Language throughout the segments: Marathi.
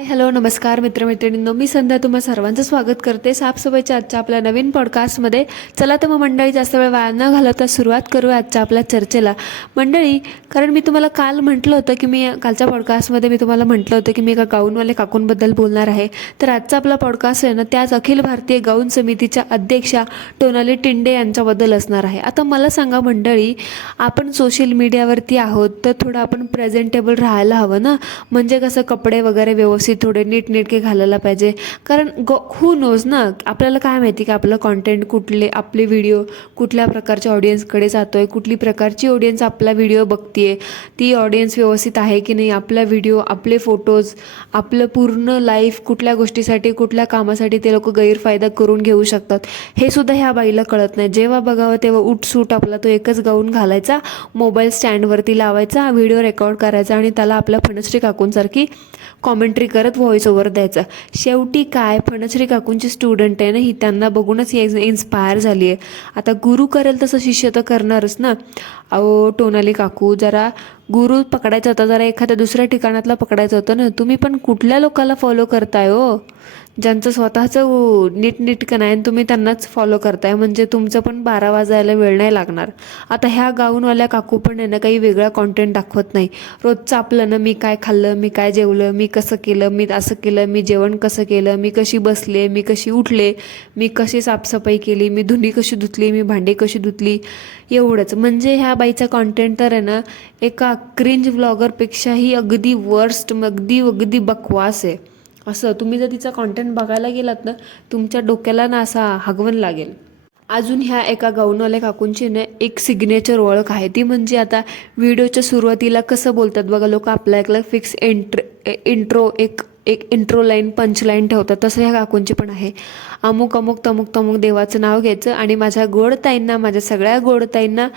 हाय हॅलो नमस्कार मित्रमैत्रिणींनो, मी संध्या तुम्हा सर्वांचं स्वागत करते साफसफाईच्या आजच्या आपल्या नवीन पॉडकास्टमध्ये. चला तर मग मंडळी, जास्त वेळ वाया न घालवता सुरुवात करूया आजच्या आपल्या चर्चेला. मंडळी, कारण मी तुम्हाला काल म्हटलं होतं की कालच्या पॉडकास्टमध्ये मी तुम्हाला म्हटलं होतं की मी एका गाऊनवाले काकूंबद्दल बोलणार आहे. तर आजचा आपला पॉडकास्ट आहे ना, त्याच अखिल भारतीय गाऊन समितीच्या अध्यक्षा टोनाली टिंडे यांच्याबद्दल असणार आहे. आता मला सांगा मंडळी, आपण सोशल मीडियावरती आहोत तर थोडं आपण प्रेझेंटेबल राहायला हवं ना. म्हणजे कसं, कपडे वगैरे व्यवस्थित थोडे नीटनेटके घालायला पाहिजे. कारण हू नोज ना, आपल्याला काय माहिती की आपलं कॉन्टेंट कुठले, आपले व्हिडिओ कुठल्या प्रकारच्या ऑडियन्सकडे जातोय, कुठली प्रकारची ऑडियन्स आपला व्हिडिओ बघतीये, ती ऑडियन्स व्यवस्थित आहे की नाही, आपला व्हिडिओ, आपले फोटोज, आपलं पूर्ण लाईफ कुठल्या गोष्टीसाठी, कुठल्या कामासाठी ते लोक गैरफायदा करून घेऊ शकतात, हे सुद्धा ह्या बाईला कळत नाही. जेव्हा बघावं तेव्हा उठसूट आपला तो एकच गाऊन घालायचा, मोबाईल स्टँडवरती लावायचा, व्हिडिओ रेकॉर्ड करायचा आणि त्याला आपल्या फणश्री काकूंसारखी कॉमेंट्री करत व्हॉइस ओव्हर द्यायचा. शेवटी काय, फणश्री काकूंची स्टुडंट आहे ना ही, त्यांना बघूनच इन्स्पायर झाली आहे. आता गुरु करेल तसं शिष्य तर करणारच ना. अहो टोनाली काकू, जरा गुरु पकडायचा होता, जरा एखाद्या दुसऱ्या ठिकाणातला पकडायचं होतं ना. तुम्ही पण कुठल्या लोकाला फॉलो करताय हो, ज्यांचं स्वतःचं नीटनेटकं नाही आणि तुम्ही त्यांनाच फॉलो करताय. म्हणजे तुमचं पण 12 वाजायला वेळ नाही लागणार. आता ह्या गाऊनवाल्या काकू पण आहे ना, काही वेगळा कॉन्टेंट दाखवत नाही. रोजचं आपलं ना, मी काय खाल्लं, मी काय जेवलं, मी कसं केलं, मी असं केलं, मी जेवण कसं केलं, मी कशी बसले, मी कशी उठले, मी कशी साफसफाई केली, मी धुणी कशी धुतली, मी भांडी कशी धुतली, एवढंच. म्हणजे ह्या बाईचा कॉन्टेंट तर आहे ना, एका क्रिंज व्लॉगरपेक्षाही अगदी वर्स्ट, अगदी अगदी बकवास आहे. असं तुम्ही जर तिचा कॉन्टेंट बघायला गेलात ना, तुमच्या डोक्याला ना असा हगवण लागेल. अजून ह्या एका गाऊनवाल्या काकूंची ना एक सिग्नेचर ओळख आहे. ती म्हणजे आता व्हिडिओच्या सुरुवातीला कसं बोलतात बघा लोक, आपल्या फिक्स इंट्रो, एक एक इंट्रो लाईन, पंच लाईन ठेवतात, तसं ह्या काकूंची पण आहे. अमुक अमुक तमुक तमुक देवाचं नाव घ्यायचं आणि माझ्या गोडताईंना, माझ्या सगळ्या गोडताईंना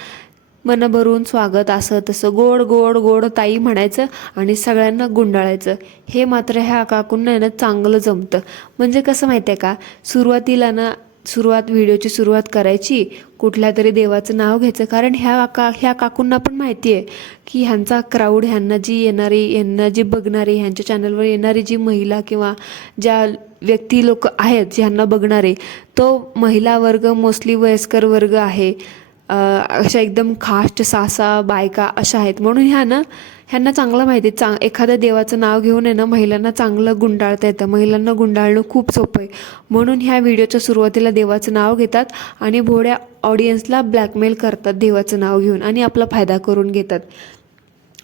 मन भरून स्वागत, असं तसं गोड गोड गोड ताई म्हणायचं आणि सगळ्यांना गुंडाळायचं. हे मात्र ह्या काकूंना ना चांगलं जमतं. म्हणजे कसं माहिती आहे का, सुरुवातीला ना, व्हिडिओची सुरुवात करायची, कुठल्या तरी देवाचं नाव घ्यायचं. कारण ह्या काकूंना पण माहिती आहे की ह्यांचा क्राऊड, ह्यांना जी बघणारी, ह्यांच्या चॅनलवर येणारी जी महिला किंवा ज्या व्यक्ती लोक आहेत ज्यांना बघणारे, तो महिला वर्ग मोस्टली वयस्कर वर्ग आहे. अशा एकदम खास्ट सासा बायका अशा आहेत. म्हणून ह्यांना चांगलं माहिती आहे, एखाद्या देवाचं नाव घेऊन आहे ना, महिलांना चांगलं गुंडाळता येतं. महिलांना गुंडाळणं खूप सोपं आहे. म्हणून ह्या व्हिडिओच्या सुरुवातीला देवाचं नाव घेतात आणि भोळ्या ऑडियन्सला ब्लॅकमेल करतात देवाचं नाव घेऊन आणि आपला फायदा करून घेतात.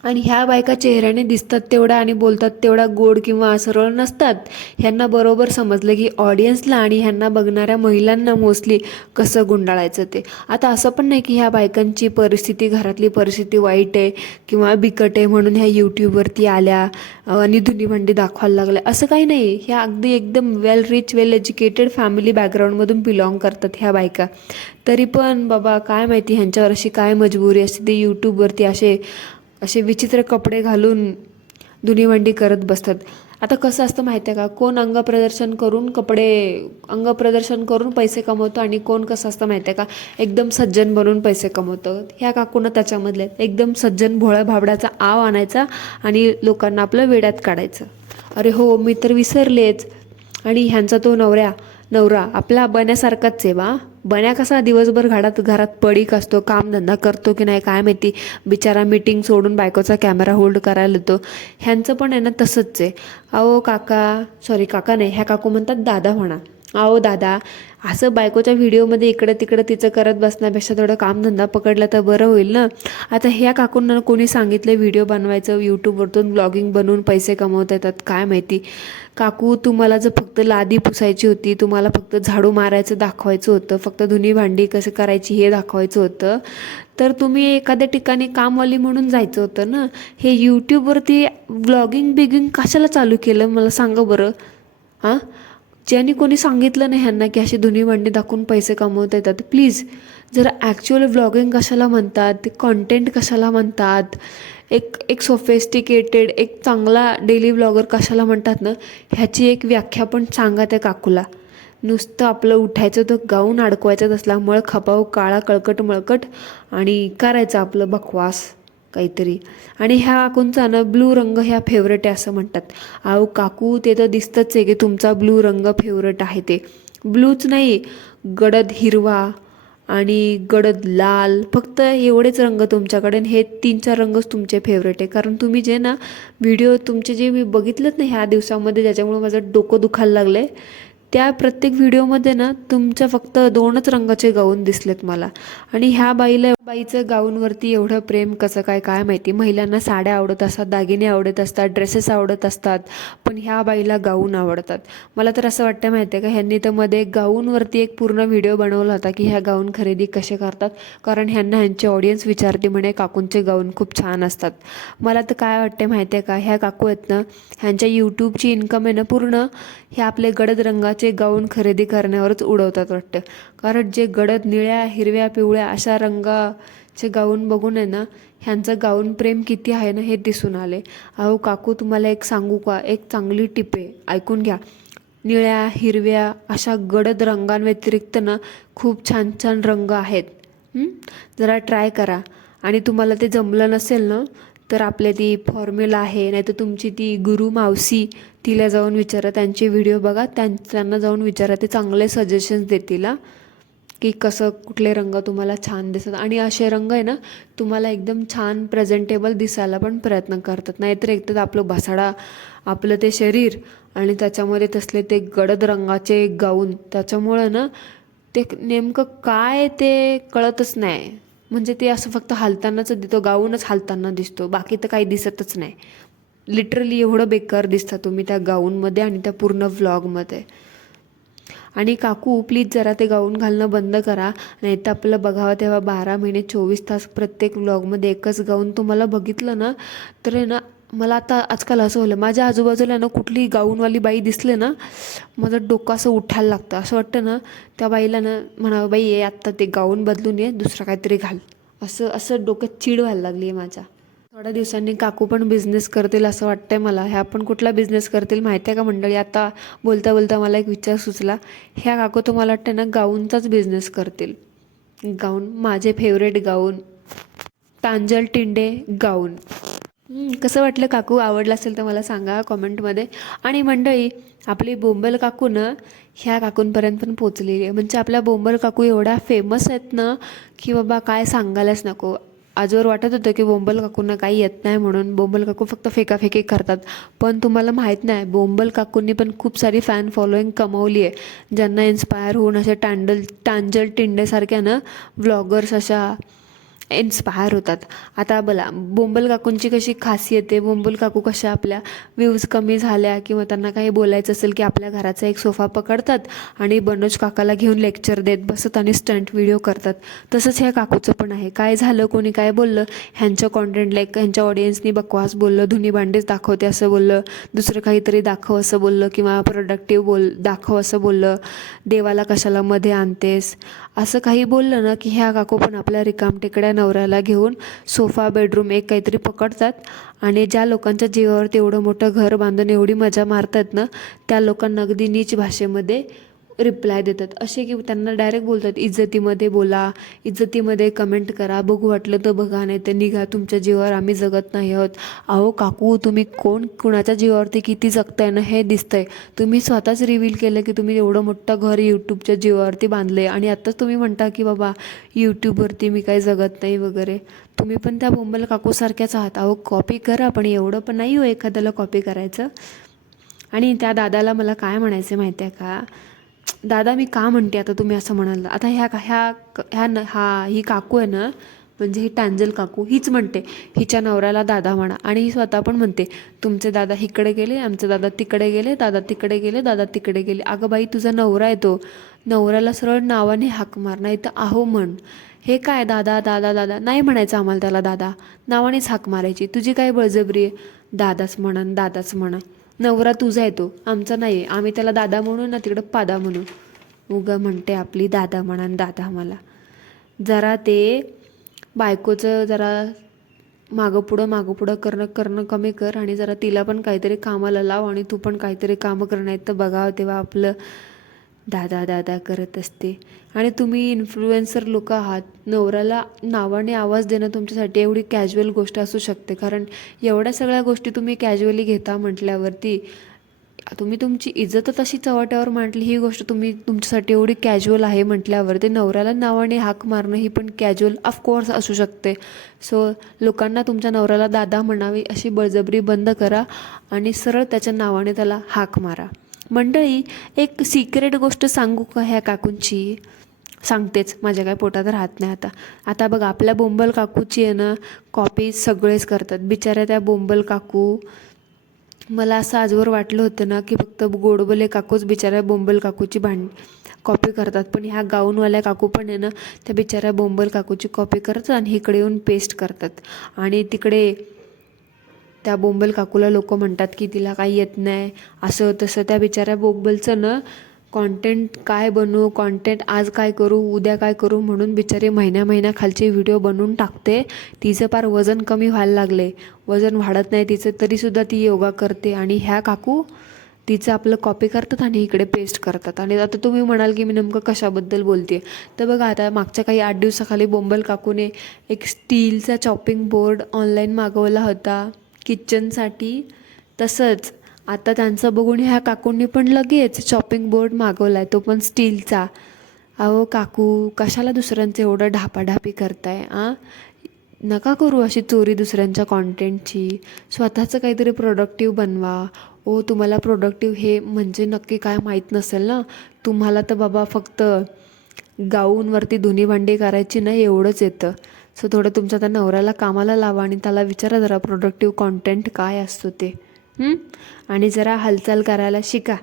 आणि ह्या बायका चेहऱ्याने दिसतात तेवढ्या आणि बोलतात तेवढा गोड किंवा सरळ नसतात. ह्यांना बरोबर समजलं की ऑडियन्सला आणि ह्यांना बघणाऱ्या महिलांना मोस्टली कसं गुंडाळायचं ते. आता असं पण नाही की ह्या बायकांची परिस्थिती, घरातली परिस्थिती वाईट आहे किंवा बिकट आहे म्हणून ह्या यूट्यूबवरती आल्या आणि धुनी भांडी दाखवायला लागल्या, असं काही नाही. ह्या अगदी एकदम वेल रिच, वेल एज्युकेटेड फॅमिली बॅकग्राऊंडमधून बिलॉंग करतात ह्या बायका. तरी पण बाबा काय माहिती ह्यांच्यावर अशी काय मजबुरी असते, ते यूट्यूबवरती असे विचित्र कपडे घालून धुणीभांडी करत बसतात. आता कसं असतं माहिती आहे का, कोण अंगप्रदर्शन करून पैसे कमवतो आणि कोण कसं असतं माहिती आहे का, एकदम सज्जन बनून पैसे कमवतं. ह्या काकूंना त्याच्यामधले एकदम सज्जन भोळ्या भाबड्याचा आव आणायचा आणि लोकांना आपलं वेड्यात काढायचं. अरे हो, मी तर विसरलेच. आणि ह्यांचा तो नवरा आपला बन्यासारखाच आहे बा. बन्या कसा दिवसभर घरात पडीक असतो, कामधंदा करतो की नाही काय माहिती, बिचारा मीटिंग सोडून बायकोचा कॅमेरा होल्ड करायला येतो. ह्यांचं पण आहे ना तसंच आहे. अहो काका नाही, ह्या काकू म्हणतात दादा म्हणा. अहो दादा, असं बायकोच्या व्हिडिओमध्ये इकडं तिकडं तिचं करत बसण्यापेक्षा थोडं कामधंदा पकडला तर बरं होईल ना. आता ह्या काकूंना कोणी सांगितलं व्हिडिओ बनवायचं, यूट्यूबवरतून ब्लॉगिंग बनवून पैसे कमवता येतात काय माहिती. काकू, तुम्हाला जर फक्त लादी पुसायची होती, तुम्हाला फक्त झाडू मारायचं दाखवायचं होतं, फक्त धुणी भांडी कसं करायची हे दाखवायचं होतं, तर तुम्ही एखाद्या ठिकाणी कामवाली म्हणून जायचं होतं ना. हे यूट्यूबवरती ब्लॉगिंग कशाला चालू केलं मला सांगा बरं. हां, ज्यांनी कोणी सांगितलं नाही ह्यांना की अशी धुणी भांडी दाखवून पैसे कमवता येतात. प्लीज जरा ॲक्च्युअल व्लॉगिंग कशाला म्हणतात, ते कॉन्टेंट कशाला म्हणतात, एक सोफिस्टिकेटेड, एक चांगला डेली व्लॉगर कशाला म्हणतात ना, ह्याची एक व्याख्या पण सांगा त्या काकूला. नुसतं आपलं उठायचं, तो गाऊन अडकवायचा तसला मळ खपाव काळा कळकट मळकट आणि करायचं आपलं बकवास. काहीतरी. आणि ह्या काकूंचा ना ब्लू रंग ह्या फेवरेट आहे असं म्हणतात. अहो काकू, ते तर दिसतंच आहे की तुमचा ब्लू रंग फेवरेट आहे. ते ब्लूच नाही, गडद हिरवा आणि गडद लाल, फक्त एवढेच रंग तुमच्याकडे. आणि हे 3-4 रंगच तुमचे फेवरेट आहे. कारण तुम्ही जे ना व्हिडिओ तुमचे जे मी बघितलेत ना ह्या दिवसामध्ये, ज्याच्यामुळे माझं डोकं दुखायला लागलं आहे, त्या प्रत्येक व्हिडिओमध्ये ना तुमच्या फक्त 2च रंगाचे गाऊन दिसलेत मला. आणि ह्या बाईचं गाऊनवरती एवढं प्रेम कसं काय, काय माहिती. महिलांना साड्या आवडत असतात, दागिने आवडत असतात, ड्रेसेस आवडत असतात, पण ह्या बाईला गाऊन आवडतात. मला तर असं वाटतं माहिती आहे का, ह्यांनी तर मध्ये गाऊनवरती एक पूर्ण व्हिडिओ बनवला होता की ह्या गाऊन खरेदी कसे करतात. कारण ह्यांना ह्यांचे ऑडियन्स विचारते म्हणे काकूंचे गाऊन खूप छान असतात. मला तर काय वाटते माहिती आहे का, ह्या काकू आहेत ना, ह्यांच्या यूट्यूबची इन्कम आहे ना पूर्ण हे आपले गडद रंगाचे गाऊन खरेदी करण्यावरच उडवतात वाटतं. कारण जे गडद निळ्या, हिरव्या, पिवळ्या अशा रंगाचे गाऊन बघून आहे ना ह्यांचं गाऊन प्रेम किती आहे ना हे दिसून आले. अहो काकू, तुम्हाला एक सांगू का, एक चांगली टिप आहे, ऐकून घ्या. निळ्या, हिरव्या अशा गडद रंगांव्यतिरिक्त ना खूप छान छान रंग आहेत. जरा ट्राय करा. आणि तुम्हाला ते जमलं नसेल ना तर आपल्या ती फॉर्म्युला आहे, नाही तर तुमची ती गुरु मावशी, तिला जाऊन विचारा, त्यांचे व्हिडिओ बघा, त्यांना जाऊन विचारा, ते चांगले सजेशन्स देतील की कसं कुठले रंग तुम्हाला छान दिसतात. आणि असे रंग आहे ना तुम्हाला एकदम छान प्रेझेंटेबल दिसायला पण प्रयत्न करतात. नाहीतर एकतर आपलं बसाडा, आपलं ते शरीर आणि त्याच्यामध्ये तसले ते गडद रंगाचे गाऊन, त्याच्यामुळं ना ते नेमकं काय ते कळतच नाही. म्हणजे ते असं फक्त हालतानाच तो गाऊनच हालताना दिसतो, बाकी तर काही दिसतच नाही. लिटरली एवढं बेकार दिसता तुम्ही त्या गाऊनमध्ये आणि त्या पूर्ण व्लॉगमध्ये. आणि काकू प्लीज जरा ते गाऊन घालणं बंद करा, नाही तर आपलं बघावं तेव्हा 12 महिने 24 तास प्रत्येक व्लॉगमध्ये एकच गाऊन तुम्हाला बघितलं ना तर आहे ना, मला आता आजकाल असं होलं, माझ्या आजूबाजूला ना कुठली गाऊनवाली बाई दिसले ना माझं डोकं असं उठायला लागतं. असं वाटतं ना त्या बाईला ना म्हणावं, बाई ये आत्ता ते गाऊन बदलून ये, दुसरं काहीतरी घाल. असं असं डोक्यात चीड व्हायला लागली आहे माझ्या. थोड्या दिवसांनी काकू पण बिझनेस करतील असं वाटतंय मला. ह्या पण कुठला बिझनेस करतील माहिती आहे का मंडळी. आता बोलता बोलता मला एक विचार सुचला, ह्या काकू तर मला वाटतं ना गाऊनचाच बिझनेस करतील. गाऊन, माझे फेवरेट गाऊन, तांजल टिंडे गाऊन. कसं वाटलं काकू, आवडलं असेल तर मला सांगा कॉमेंटमध्ये. आणि मंडळी, आपली बोंबल काकू ना ह्या काकूंपर्यंत पण पोचलेली आहे. म्हणजे आपल्या बोंबल काकू एवढ्या फेमस आहेत ना की बाबा काय सांगायलाच नको. आजवर वाटत होतं की बोंबल काकूंना काही येत नाही म्हणून, बोंबल काकू फक्त फेकाफेकी करतात. पण तुम्हाला माहीत नाही, बोंबल काकूंनी पण खूप सारी फॅन फॉलोईंग कमवली आहे, ज्यांना इन्स्पायर होऊन अशा तांजल टिंडेसारख्या ना व्लॉगर्स अशा इन्स्पायर होतात. आता बोला, बोंबल काकूंची कशी खासियत आहे, बोंबल काकू कशा आपल्या व्ह्यूज कमी झाल्या किंवा त्यांना काही बोलायचं असेल की आपल्या घराचा एक सोफा पकडतात आणि बनोज काकाला घेऊन लेक्चर देत बसत आणि स्टंट व्हिडिओ करतात. तसंच ह्या काकूचं पण आहे. काय झालं, कोणी काय बोललं, ह्यांच्या कॉन्टेंट लाईक ह्यांच्या ऑडियन्सनी बकवास बोललं, धुनी भांडेच दाखवते असं बोललं, दुसरं काहीतरी दाखव असं बोललं, किंवा प्रोडक्टिव्ह दाखव असं बोललं, देवाला कशाला मध्ये आणतेस असं काही बोललं ना की ह्या काकू पण आपल्या रिकामटेकड्या नवऱ्याला घेऊन सोफा, बेडरूम एक काहीतरी पकडतात आणि ज्या लोकांच्या जीवावर एवढं मोठं घर बांधून एवढी मजा मारतात ना त्या लोकांना अगदी नीच भाषेमध्ये रिप्लाय देतात. असे की त्यांना डायरेक्ट बोलतात, इज्जतीमध्ये बोला, इज्जतीमध्ये कमेंट करा, बघू वाटलं तर बघा, नाही तर निघा, तुमच्या जीवावर आम्ही जगत नाही आहोत. अहो काकू, तुम्ही कुणाच्या जीवावरती किती जगताय ना हे दिसतंय. तुम्ही स्वतःच रिव्हील केलं की तुम्ही एवढं मोठं घर यूट्यूबच्या जीवावरती बांधले आणि आत्ताच तुम्ही म्हणता की बाबा यूट्यूबवरती मी काही जगत नाही वगैरे. तुम्ही पण त्या बोंबल काकूसारख्याच आहात. अहो कॉपी करा, पण एवढं पण नाही हो एखाद्याला कॉपी करायचं. आणि त्या दादाला मला काय म्हणायचं माहिती आहे का, दादा मी का म्हणते आता तुम्ही असं म्हणाल, आता ही काकू आहे ना, म्हणजे ही टांजल काकू हीच म्हणते हिच्या नवऱ्याला दादा म्हणा, आणि ही स्वतः पण म्हणते तुमचे दादा इकडे गेले, आमचे दादा तिकडे गेले, दादा तिकडे गेले, दादा तिकडे गेले. अगं बाई, तुझा नवरा येतो, नवऱ्याला सरळ नावाने हाक मार, नाही तर आहो म्हण. हे काय दादा दादा दादा नाही म्हणायचं आम्हाला, त्याला दादा नावानेच हाक मारायची. तुझी काय बळजबरी आहे, दादाच म्हणा दादाच म्हणा. नवरा तुझा येतो, आमचा नाही आहे, आम्ही त्याला दादा म्हणू ना तिकडं पादा म्हणू. उगा म्हणते आपली दादा म्हणा दादा. मला जरा ते बायकोचं जरा मागं पुढं करणं कमी कर आणि जरा तिला पण काहीतरी कामाला लाव आणि तू पण काहीतरी कामं करणं आहेत तर बघावं तेव्हा आपलं दादा दादा करत असते. आणि तुम्ही इन्फ्लुएन्सर लोक आहात, नवऱ्याला नावाने आवाज देणं तुमच्यासाठी एवढी कॅज्युअल गोष्ट असू शकते. कारण एवढ्या सगळ्या गोष्टी तुम्ही कॅज्युअली घेता म्हटल्यावरती तुम्ही तुमची इज्जतच अशी चव्हाट्यावर मांडली, ही गोष्ट तुमच्यासाठी एवढी कॅज्युअल आहे म्हटल्यावरती नवऱ्याला नावाने हाक मारणं ही पण कॅज्युअल ऑफकोर्स असू शकते. सो लोकांना तुमच्या नवऱ्याला दादा म्हणावी अशी बळजबरी बंद करा आणि सरळ त्याच्या नावाने त्याला हाक मारा. मंडळी, एक सिक्रेट गोष्ट सांगू का ह्या काकूंची? सांगतेच, माझ्या काय पोटात राहत नाही आता. आता बघ, आपल्या बोंबल काकूची आहे ना कॉपी सगळेच करतात. बिचाऱ्या त्या बोंबल काकू, मला असं आजवर वाटलं होतं ना की फक्त गोडबोले काकूच बिचाऱ्या बोंबल काकूची कॉपी करतात, पण ह्या गाऊनवाल्या काकू पण आहे ना त्या बिचाऱ्या बोंबल काकूची कॉपी करतात आणि इकडे येऊन पेस्ट करतात. आणि तिकडे त्या बोंबल काकूला लोक म्हणतात की तिला काही येत नाही असं तसं. त्या बिचाऱ्या बोंबलचं ना कॉन्टेंट काय बनवू, कॉन्टेंट आज काय करू, उद्या काय करू म्हणून बिचारी महिन्याखालचे व्हिडिओ बनवून टाकते. तिचं फार वजन कमी व्हायला लागले, वजन वाढत नाही तिचं, तरीसुद्धा ती योगा करते. आणि ह्या काकू तिचं आपलं कॉपी करतात आणि इकडे पेस्ट करतात. आणि आता तुम्ही म्हणाल की मी नेमकं कशाबद्दल बोलते, तर बघा, आता मागच्या काही 8 दिवसाखाली बोंबल काकूने एक स्टीलचा चॉपिंग बोर्ड ऑनलाईन मागवला होता किचनसाठी. तसंच आता त्यांचं बघून ह्या काकूंनी पण लगेच चॉपिंग बोर्ड मागवला आहे, तो पण स्टीलचा. अहो काकू, कशाला दुसऱ्यांचं एवढं ढापाढापी करताय? नका करू अशी चोरी दुसऱ्यांच्या कॉन्टेंटची. स्वतःचं काहीतरी प्रोडक्टिव्ह बनवा. तुम्हाला प्रोडक्टिव्ह हे म्हणजे नक्की काय माहीत नसेल ना. तुम्हाला तर बाबा फक्त गाऊनवरती धुणी भांडी करायची नाही एवढंच येतं. सो थोडं तुमच्या त्या नवऱ्याला कामाला लावा आणि त्याला विचारा जरा प्रोडक्टिव्ह कॉन्टेंट काय असतो ते. आणि जरा हालचाल करायला शिका.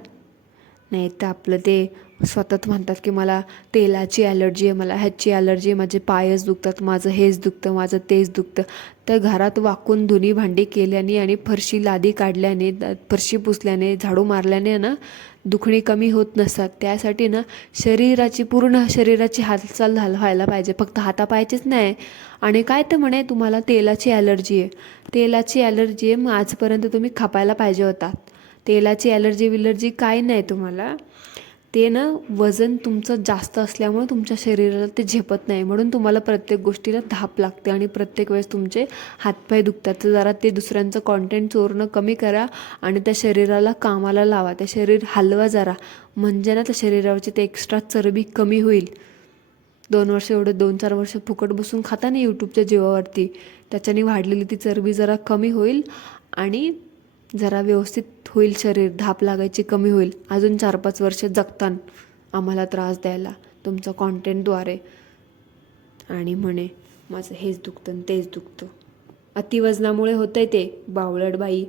नाही तर आपलं ते स्वतःच म्हणतात की मला तेलाची ॲलर्जी आहे, मला ह्याची ॲलर्जी आहे, माझे पायच दुखतात, माझं हेच दुखतं, माझं तेच दुखतं. तर घरात वाकून धुणी भांडी केल्याने आणि फरशी लादी काढल्याने, फरशी पुसल्याने, झाडू मारल्याने ना दुखणी कमी होत नसतात. त्यासाठी ना पूर्ण शरीराची हालचाल व्हायला पाहिजे, फक्त हातापायचीच नाही. आणि काय तर म्हणे तुम्हाला तेलाची ॲलर्जी आहे, तेलाची ॲलर्जी आहे, मग आजपर्यंत तुम्ही खपायला पाहिजे होता. तेलाची ॲलर्जी काय नाही तुम्हाला. ते ना वजन तुमचं जास्त असल्यामुळे तुमच्या शरीराला ते झेपत नाही, म्हणून तुम्हाला प्रत्येक गोष्टीला धाप लागते आणि प्रत्येक वेळेस तुमचे हातपाय दुखतात. तर जरा ते दुसऱ्यांचं कॉन्टेंट चोरणं कमी करा आणि त्या शरीराला कामाला लावा. ते शरीर हलवा जरा, म्हणजे ना त्या शरीरावरची ते एक्स्ट्रा चरबी कमी होईल. 2 वर्ष एवढं 2-4 वर्ष फुकट बसून खाता ना यूट्यूबच्या जीवावरती, त्याच्याने वाढलेली ती चरबी जरा कमी होईल आणि जरा व्यवस्थित होईल शरीर, धाप लागायची कमी होईल. अजून 4-5 वर्ष जगतान आम्हाला त्रास द्यायला तुमचं कॉन्टेंटद्वारे. आणि म्हणे माझं हेच दुखतं तेच दुखतं. अतिवजनामुळे होतंय ते, बावळट बाई.